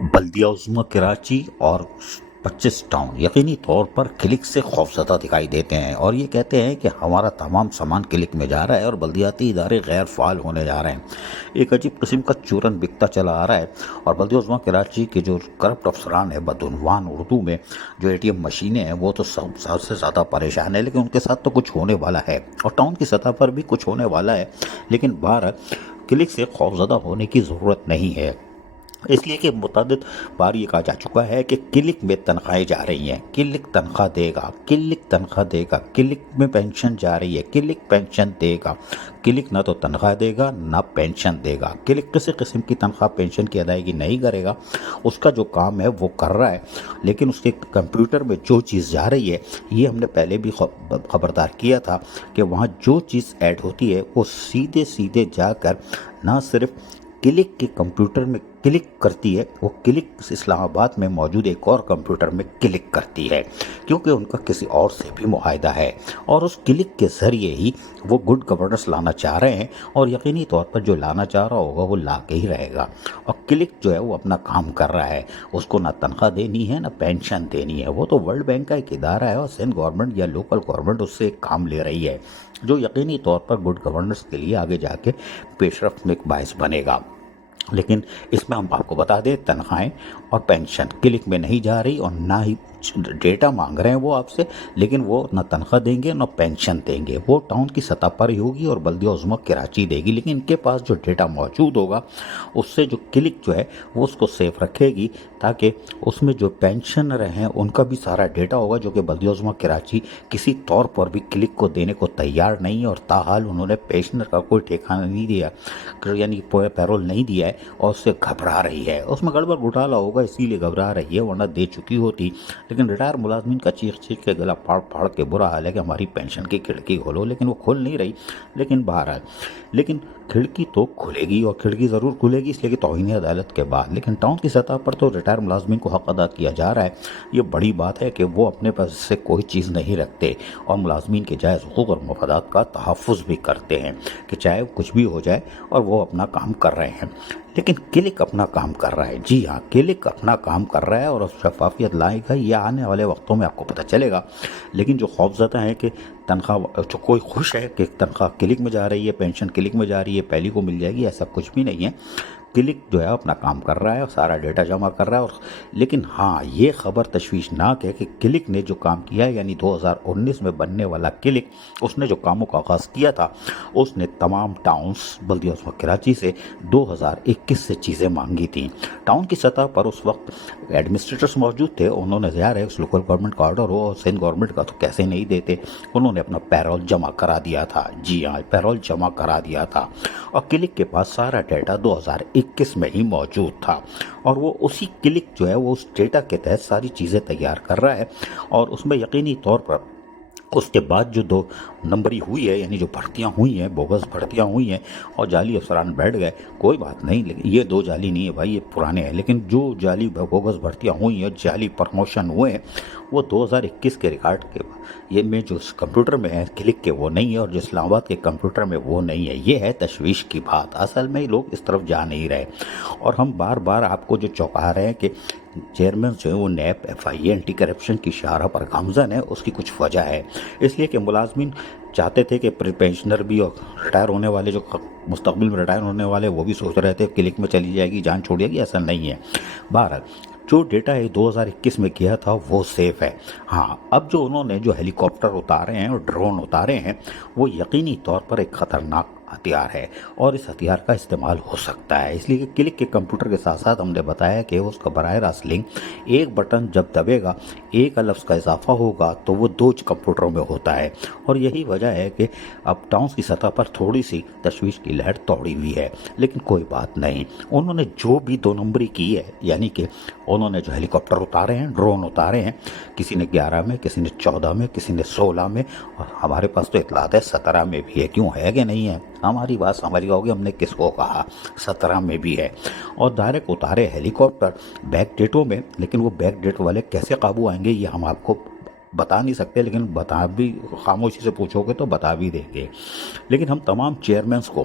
بلدیہ عظمیٰ کراچی اور 25 ٹاؤن یقینی طور پر کلک سے خوفزدہ دکھائی دیتے ہیں اور یہ کہتے ہیں کہ ہمارا تمام سامان کلک میں جا رہا ہے اور بلدیاتی ادارے غیر فعال ہونے جا رہے ہیں۔ ایک عجیب قسم کا چورن بکتا چلا آ رہا ہے اور بلدیہ عظمیٰ کراچی کے جو کرپٹ افسران ہیں بدعنوان اردو میں جو اے ٹی ایم مشینیں ہیں وہ تو سب سے زیادہ پریشان ہے، لیکن ان کے ساتھ تو کچھ ہونے والا ہے اور ٹاؤن کی سطح پر بھی کچھ ہونے والا ہے، لیکن بہرحال کلک سے خوفزدہ ہونے کی ضرورت نہیں ہے، اس لیے کہ متعدد بار یہ کہا جا چکا ہے کہ کلک میں تنخواہیں جا رہی ہیں، کلک تنخواہ دے گا، کلک تنخواہ دے گا، کلک میں پینشن جا رہی ہے، کلک پینشن دے گا۔ کلک نہ تو تنخواہ دے گا نہ پینشن دے گا، کلک کسی قسم کی تنخواہ پینشن کی ادائیگی نہیں کرے گا، اس کا جو کام ہے وہ کر رہا ہے، لیکن اس کے کمپیوٹر میں جو چیز جا رہی ہے، یہ ہم نے پہلے بھی خبردار کیا تھا کہ وہاں جو چیز ایڈ ہوتی ہے وہ سیدھے سیدھے جا کر نہ صرف کلک کے کمپیوٹر میں کلک کرتی ہے، وہ کلک اسلام آباد میں موجود ایک اور کمپیوٹر میں کلک کرتی ہے، کیونکہ ان کا کسی اور سے بھی معاہدہ ہے اور اس کلک کے ذریعے ہی وہ گڈ گورننس لانا چاہ رہے ہیں اور یقینی طور پر جو لانا چاہ رہا ہوگا وہ لا کے ہی رہے گا۔ اور کلک جو ہے وہ اپنا کام کر رہا ہے، اس کو نہ تنخواہ دینی ہے نہ پینشن دینی ہے، وہ تو ورلڈ بینک کا ایک ادارہ ہے اور سندھ گورنمنٹ یا لوکل گورنمنٹ اس سے ایک کام لے رہی ہے جو یقینی طور پر گڈ گورننس کے لیے آگے جا کے پیش رفت میں ایک باعث بنے گا۔ لیکن اس میں ہم آپ کو بتا دیں تنخواہیں اور پینشن کلک میں نہیں جا رہی اور نہ ہی ڈیٹا مانگ رہے ہیں وہ آپ سے، لیکن وہ نہ تنخواہ دیں گے نہ پینشن دیں گے، وہ ٹاؤن کی سطح پر ہی ہوگی اور بلدیہ عظمیٰ کراچی دے گی، لیکن ان کے پاس جو ڈیٹا موجود ہوگا اس سے جو کلک جو ہے وہ اس کو سیف رکھے گی تاکہ اس میں جو پینشنر ہیں ان کا بھی سارا ڈیٹا ہوگا، جو کہ بلدیہ عظمیٰ کراچی کسی طور پر بھی کلک کو دینے کو تیار نہیں ہے اور تاحال انہوں نے پینشنر کا کوئی ٹھکانہ نہیں دیا، یعنی پیرول نہیں دیا ہے اور اس سے گھبرا رہی ہے، اس میں گڑبڑ گھوٹالا ہوگا اسی لیے گھبرا رہی ہے، ورنہ دے چکی ہوتی، لیکن ریٹائر ملازمین کا چیخ چیخ کے گلا پھاڑ پھاڑ کے برا حال ہے کہ ہماری پینشن کی کھڑکی کھولو، لیکن وہ کھل نہیں رہی، لیکن بہرحال لیکن کھڑکی تو کھلے گی اور کھڑکی ضرور کھلے گی، اس لیے کہ توہین عدالت کے بعد، لیکن ٹاؤن کی سطح پر تو ریٹائر ملازمین کو حق ادا کیا جا رہا ہے، یہ بڑی بات ہے کہ وہ اپنے پاس سے کوئی چیز نہیں رکھتے اور ملازمین کے جائز حقوق اور مفادات کا تحفظ بھی کرتے ہیں کہ چاہے کچھ بھی ہو جائے اور وہ اپنا کام کر رہے ہیں، لیکن کلک اپنا کام کر رہا ہے، جی ہاں کلک اپنا کام کر رہا ہے اور شفافیت لائے گا، یہ آنے والے وقتوں میں آپ کو پتہ چلے گا، لیکن جو خوفزدہ ہیں کہ تنخواہ، جو کوئی خوش ہے کہ تنخواہ کلک میں جا رہی ہے، پینشن کلک میں جا رہی ہے، پہلی کو مل جائے گی، ایسا کچھ بھی نہیں ہے، کلک جو ہے اپنا کام کر رہا ہے اور سارا ڈیٹا جمع کر رہا ہے، اور لیکن ہاں یہ خبر تشویشناک ہے کہ کلک نے جو کام کیا ہے، یعنی 2019 میں بننے والا کلک، اس نے جو کاموں کا آغاز کیا تھا، اس نے تمام ٹاؤنز بلدیہ عظمیٰ کراچی سے 2021 سے چیزیں مانگی تھیں۔ ٹاؤن کی سطح پر اس وقت ایڈمنسٹریٹرز موجود تھے، انہوں نے ظاہر ہے اس لوکل گورنمنٹ کا آرڈر ہو اور سندھ گورنمنٹ کا تو کیسے نہیں دیتے، انہوں نے اپنا پیرول جمع کرا دیا تھا، جی ہاں پیرول جمع کرا دیا تھا اور کلک کے پاس سارا ڈیٹا 2021 میں ہی موجود تھا اور وہ اسی کلک جو ہے وہ اس ڈیٹا کے تحت ساری چیزیں تیار کر رہا ہے اور اس میں یقینی طور پر اس کے بعد جو 2 نمبری ہوئی ہے، یعنی جو بھرتیاں ہوئی ہیں، بوگس بھرتیاں ہوئی ہیں اور جعلی افسران بیٹھ گئے، کوئی بات نہیں، لیکن یہ 2 جعلی نہیں ہے بھائی، یہ پرانے ہیں، لیکن جو جعلی بوگس بھرتیاں ہوئی ہیں، جعلی پرموشن ہوئے ہیں، وہ 2021 کے ریکارڈ کے یہ میں جو کمپیوٹر میں ہے کلک کے وہ نہیں ہے اور جو اسلام آباد کے کمپیوٹر میں وہ نہیں ہے، یہ ہے تشویش کی بات، اصل میں لوگ اس طرف جا نہیں رہے اور ہم بار بار آپ کو جو چونکا رہے ہیں کہ چیئرمین جو ہے وہ نیب ایف آئی اے اینٹی کرپشن کی شاہراہ پر گامزن ہے، اس کی کچھ وجہ ہے، اس لیے کہ ملازمین چاہتے تھے کہ پینشنر بھی اور ریٹائر ہونے والے جو مستقبل میں ریٹائر ہونے والے وہ بھی سوچ رہے تھے کلک میں چلی جائے گی جان چھوڑے گی، ایسا نہیں ہے، بہرحال جو ڈیٹا ہے 2021 میں کیا تھا وہ سیف ہے۔ ہاں اب جو انہوں نے جو ہیلی کاپٹر اتارے ہیں اور ڈرون اتارے ہیں وہ یقینی طور پر ایک خطرناک ہتھیار ہے اور اس ہتھیار کا استعمال ہو سکتا ہے، اس لیے کہ کلک کے کمپیوٹر کے ساتھ ساتھ ہم نے بتایا کہ اس کا براہ راست لنک ایک بٹن جب دبے گا، ایک لفظ کا اضافہ ہوگا تو وہ 2 کمپیوٹروں میں ہوتا ہے اور یہی وجہ ہے کہ اب ٹاؤنز کی سطح پر تھوڑی سی تشویش کی لہر توڑی ہوئی ہے، لیکن کوئی بات نہیں، انہوں نے جو بھی 2 نمبری کی ہے، یعنی کہ انہوں نے جو ہیلی کاپٹر اتارے ہیں، ڈرون اتارے ہیں، کسی نے 11 میں، کسی نے 14 میں، کسی نے 16 میں اور ہمارے پاس تو اطلاعات ہے 17 میں بھی ہے، کیوں ہے کہ نہیں ہے، ہماری بات سمجھ گا ہوگی ہم نے کس کو کہا، 17 میں بھی ہے اور ڈائریکٹ اتارے ہیلی کاپٹر بیک ڈیٹوں میں، لیکن وہ بیک ڈیٹ والے کیسے قابو آئیں گے یہ ہم آپ کو بتا نہیں سکتے، لیکن بتا بھی خاموشی سے پوچھو گے تو بتا بھی دیں گے، لیکن ہم تمام چیئرمینس کو